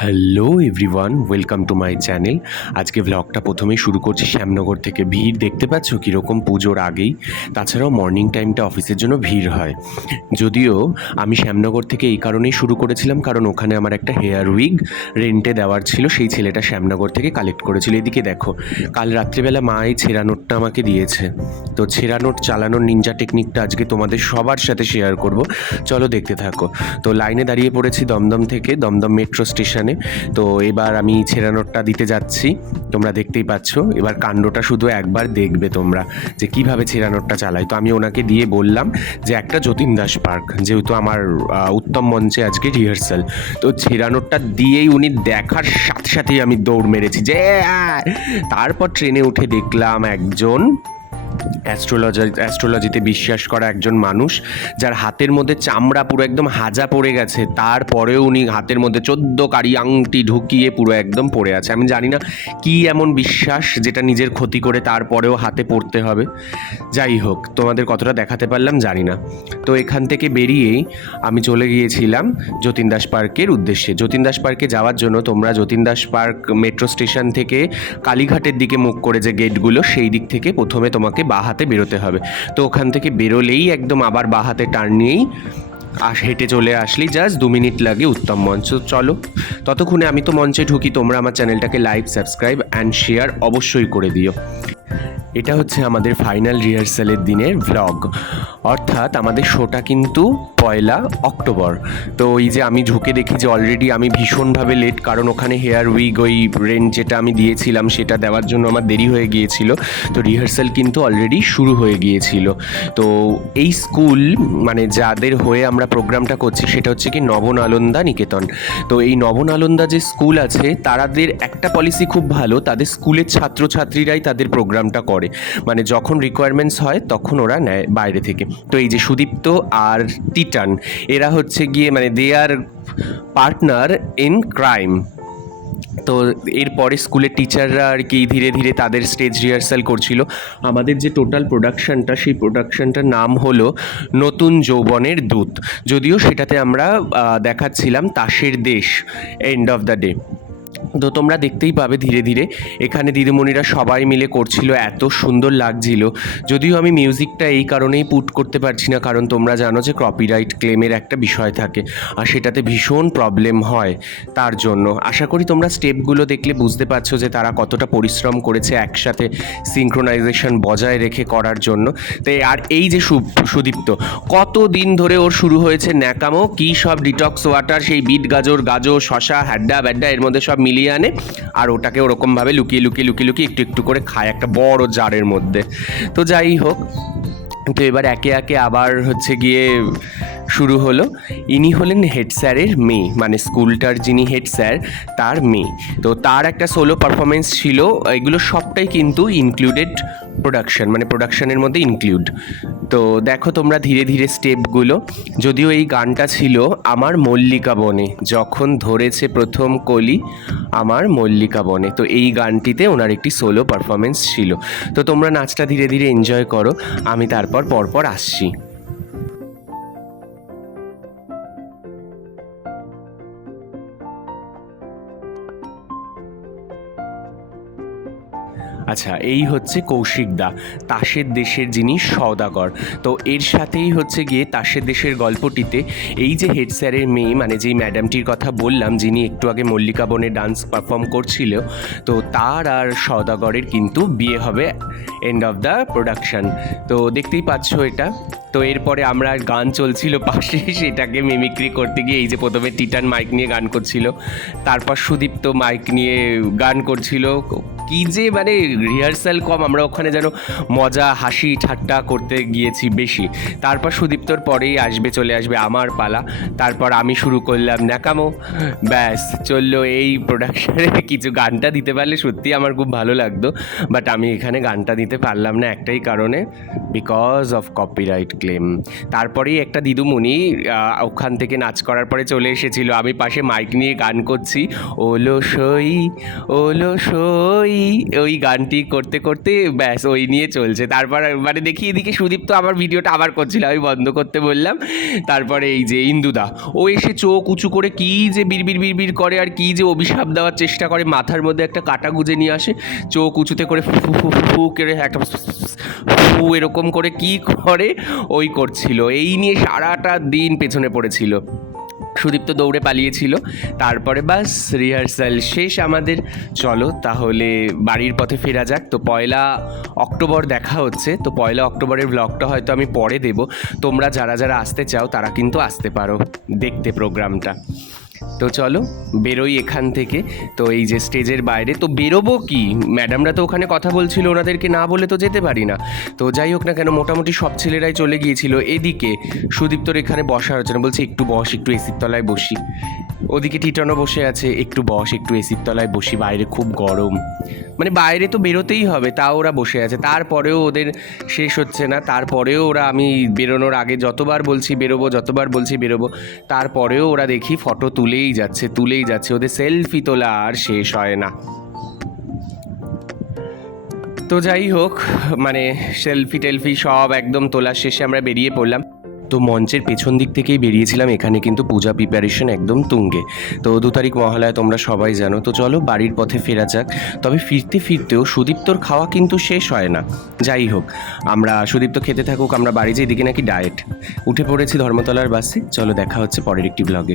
Hello everyone, welcome to my channel. আজকে ভ্লগটা প্রথমেই শুরু করছি শ্যামনগর থেকে। ভিড় দেখতে পাচ্ছ কীরকম পুজোর আগেই। তাছাড়াও মর্নিং টাইমটা অফিসের জন্য ভিড় হয়। যদিও আমি শ্যামনগর থেকে এই কারণেই শুরু করেছিলাম, কারণ ওখানে আমার একটা হেয়ার উইগ রেন্টে দেওয়ার ছিল, সেই ছেলেটা শ্যামনগর থেকে কালেক্ট করেছিল। এদিকে দেখো, কাল রাত্রিবেলা মা এই ছেঁড়া নোটটা আমাকে দিয়েছে। তো ছেঁড়া নোট চালানোর নিনজা টেকনিকটা আজকে তোমাদের সবার সাথে শেয়ার করব। চলো দেখতে থাকো। তো লাইনে দাঁড়িয়ে পড়েছি দমদম থেকে, দমদম মেট্রো স্টেশনে। তো এবার আমি ছেঁড়া নোটটা দিতে যাচ্ছি, তোমরা দেখতেই পাচ্ছ। এবার কাণ্ডটা শুধু একবার দেখবে তোমরা যে কিভাবে ছেঁড়া নোটটা চালাই। তো আমি ওনাকে দিয়ে বললাম যে একটা যতীন দাস পার্ক, যেহেতু আমার উত্তম মঞ্চে আজকে রিহার্সাল। তো ছেঁড়া নোটটা দিয়েই উনি দেখার সাথে সাথেই আমি দৌড় মেরেছি যে তারপর ট্রেনে উঠে দেখলাম একজন অ্যাস্ট্রোলজিতে বিশ্বাস করা একজন মানুষ, যার হাতের মধ্যে চামড়া পুরো একদম হাজা পড়ে গেছে, তারপরেও উনি হাতের মধ্যে 14 কারি আংটি ঢুকিয়ে পুরো একদম পড়ে আছে। আমি জানি না কি এমন বিশ্বাস যেটা নিজের ক্ষতি করে তারপরেও হাতে পড়তে হবে। যাই হোক, তোমাদের কতটা দেখাতে পারলাম জানি না। তো এখান থেকে বেরিয়েই আমি চলে গিয়েছিলাম যতীন দাস পার্কের উদ্দেশ্যে। যতীন দাস পার্কে যাওয়ার জন্য তোমরা Jatin Das park metro station থেকে কালীঘাটের দিকে মুখ করে যে গেটগুলো, সেই দিক থেকে প্রথমে তোমাকে বাঁ হাতে বেরোতে হবে। তো ওখান থেকে বেরোলেই একদম আবার বাঁ হাতে টার্ন নিয়েই হেঁটে চলে আসলেই জাস্ট 2 মিনিট লাগে উত্তম মঞ্চ। চলো, ততক্ষণে আমি তো মঞ্চে ঢুকি। তোমরা আমার চ্যানেলটাকে লাইক, সাবস্ক্রাইব অ্যান্ড শেয়ার অবশ্যই করে দিও। এটা হচ্ছে আমাদের ফাইনাল রিহার্সালের দিনের ভ্লগ, অর্থাৎ আমাদের শোটা কিন্তু 1 অক্টোবর। তো এই যে আমি ঢুকে দেখি যে অলরেডি আমি ভীষণভাবে লেট, কারণ ওখানে হেয়ার উইগ ওই রেন্ট যেটা আমি দিয়েছিলাম সেটা দেওয়ার জন্য আমার দেরি হয়ে গিয়েছিল। তো রিহার্সাল কিন্তু অলরেডি শুরু হয়ে গিয়েছিল। তো এই স্কুল, মানে যাদের হয়ে আমরা প্রোগ্রামটা করছি, সেটা হচ্ছে কি নবনালন্দা নিকেতন। তো এই নবনালন্দা যে স্কুল আছে, তাদের একটা পলিসি খুব ভালো, তাদের স্কুলের ছাত্রছাত্রীরাই তাদের প্রোগ্রামটা করে। মানে যখন রিকোয়ারমেন্টস হয় তখন ওরা নেয় বাইরে থেকে। তো এই যে সুদীপ্ত আর টিটান, এরা হচ্ছে গিয়ে মানে দে আর পার্টনার ইন ক্রাইম। তো এরপরে স্কুলের টিচাররা আর কি ধীরে ধীরে তাদের স্টেজ রিহার্সাল করছিল। আমাদের যে টোটাল প্রোডাকশানটা, সেই প্রোডাকশানটার নাম হলো নতুন যৌবনের দূত। যদিও সেটাতে আমরা দেখাচ্ছিলাম তাসের দেশ, এন্ড অফ দ্য ডে। তো তোমরা দেখতেই পাবে ধীরে ধীরে এখানে দিদিমণিরা সবাই মিলে করছিল, এত সুন্দর লাগছিল। যদিও আমি মিউজিকটা এই কারণেই পুট করতে পারছি না, কারণ তোমরা জানো যে কপিরাইট ক্লেমের একটা বিষয় থাকে, আর সেটাতে ভীষণ প্রবলেম হয়। তার জন্য আশা করি তোমরা স্টেপগুলো দেখলে বুঝতে পারছো যে তারা কতটা পরিশ্রম করেছে একসাথে সিনক্রোনাইজেশন বজায় রেখে করার জন্য। তাই আর এই যে সুদীপ্ত, কত দিন ধরে ওর শুরু হয়েছে ন্যাকামো, কী সব ডিটক্স ওয়াটার, সেই বিট গাজর শশা হ্যাড্ডা ব্যাড্ডা এর মধ্যে সব মিলিয়ে আনে, আর ওটাকে ওরকমভাবে লুকিয়ে লুকিয়ে লুকিয়ে লুকিয়ে একটু একটু করে খায় একটা বড় জারের মধ্যে। তো যাই হোক, তো এবার একে একে আবার হচ্ছে গিয়ে শুরু হলো। ইনি হলেন হেড স্যারের মেয়ে, মানে স্কুলটার যিনি হেড স্যার তার মেয়ে। তো তার একটা সোলো পারফরমেন্স ছিল। এগুলো সবটাই কিন্তু ইনক্লুডেড প্রোডাকশন, মানে প্রোডাকশনের মধ্যে ইনক্লুড। তো দেখো তোমরা ধীরে ধীরে স্টেপগুলো। যদিও এই গানটা ছিল আমার মল্লিকা বনে, যখন ধরেছে প্রথম কলি আমার মল্লিকা বনে। তো এই গানটিতে ওনার একটি সোলো পারফরমেন্স ছিল। তো তোমরা নাচটা ধীরে ধীরে এনজয় করো, আমি তারপর পরপর আসছি। আচ্ছা, এই হচ্ছে কৌশিক দা, তাসের দেশের যিনি সওদাগর। তো এর সাথেই হচ্ছে গিয়ে তাসের দেশের গল্পটিতে এই যে হেড স্যারের মেয়ে, মানে যেই ম্যাডামটির কথা বললাম, যিনি একটু আগে মল্লিকা বনে ডান্স পারফর্ম করছিল, তো তার আর সওদাগরের কিন্তু বিয়ে হবে এন্ড অফ দ্য প্রোডাকশান। তো দেখতেই পাচ্ছ এটা। তো এরপরে আমরা গান চলছিল পাশে, সেটাকে মিমিক্রি করতে গিয়ে এই যে প্রথমে টিটান মাইক নিয়ে গান করছিল, তারপর সুদীপ্ত মাইক নিয়ে গান করছিল। কি যে মানে রিহার্সাল কম, আমরা ওখানে যেন মজা হাসি ঠাট্টা করতে গিয়েছি বেশি। তারপর সুদীপ্তর পরেই চলে আসবে আমার পালা। তারপর আমি শুরু করলাম ন্যাকামো। ব্যাস চললো এই প্রোডাকশানে। কিছু গানটা দিতে পারলে সত্যি আমার খুব ভালো লাগতো, বাট আমি এখানে গানটা দিতে পারলাম না একটাই কারণে, বিকজ অফ কপিরাইট ক্লেম। তারপরেই একটা দিদুমণি ওখান থেকে নাচ করার পরে চলে এসেছিল, আমি পাশে মাইক নিয়ে গান করছি, ওলো সই ওই গানটি করতে করতে ব্যাস ওই নিয়ে চলছে। তারপর মানে দেখি এদিকে সুদীপ তো আমার ভিডিওটা আবার করছিল, আমি বন্ধ করতে বললাম। তারপরে এই যে ইন্দুদা, ও এসে চোখ উঁচু করে কী যে বিড়বিড় করে আর কী যে অভিশাপ দেওয়ার চেষ্টা করে, মাথার মধ্যে একটা কাটা গুঁজে নিয়ে আসে, চোখ উঁচুতে করে ফু ফু ফু ফু করে একটা ফু এরকম করে কি করে ওই করছিল। এই নিয়ে সারাটা দিন পেছনে পড়েছিল। সুদীপ তো দৌড়ে পালিয়েছিল। তারপরে বাস রিহার্সাল শেষ আমাদের। চলো তাহলে বাড়ির পথে ফেরা যাক। তো 1 অক্টোবর দেখা হচ্ছে। তো 1 অক্টোবরের ব্লগটা হয়তো আমি পরে দেব। তোমরা যারা যারা আসতে চাও তারা কিন্তু আসতে পারো দেখতে প্রোগ্রামটা। তো চলো বেরোই এখান থেকে। তো এই যে স্টেজের বাইরে তো বেরোবো কি, ম্যাডামরা তো ওখানে কথা বলছিল, ওনাদেরকে না বলে তো যেতে পারি না। তো যাই হোক না কেন, মোটামুটি সব ছেলেরাই চলে গিয়েছিল। এদিকে সুদীপ তোর এখানে বসার হচ্ছে না, বলছে একটু বস, একটু এসির তলায় বসি। ওদিকে টিটনও বসে আছে, একটু বস, একটু এসির তলায় বসি, বাইরে খুব গরম। মানে বাইরে তো বেরোতেই হবে, তাও ওরা বসে আছে। তারপরেও ওদের শেষ হচ্ছে না। তারপরেও ওরা, আমি বেরোনোর আগে যতবার বলছি বেরোবো, যতবার বলছি বেরোবো, তারপরেও ওরা দেখি ফটো তুলেই যাচ্ছে। ওদের সেলফি তোলা আর শেষ হয় না। তো যাই হোক, মানে সেলফি টেলফি সব একদম তোলা শেষে আমরা বেরিয়ে পড়লাম। তো মঞ্চের পেছন দিক থেকেই বেরিয়েছিলাম। এখানে কিন্তু পূজা প্রিপারেশন একদম তুঙ্গে। তো 2 তারিখ মহালয়া তোমরা সবাই জানো। তো চলো বাড়ির পথে ফেরা যাক। তবে ফিরতে ফিরতেও সুদীপ্তর খাওয়া কিন্তু শেষ হয় না। যাই হোক, আমরা সুদীপ্ত খেতে থাকুক, আমরা বাড়ি যাই। এদিকে নাকি ডায়েট। উঠে পড়েছি ধর্মতলার বাসে। চলো দেখা হচ্ছে পরের একটি ব্লগে।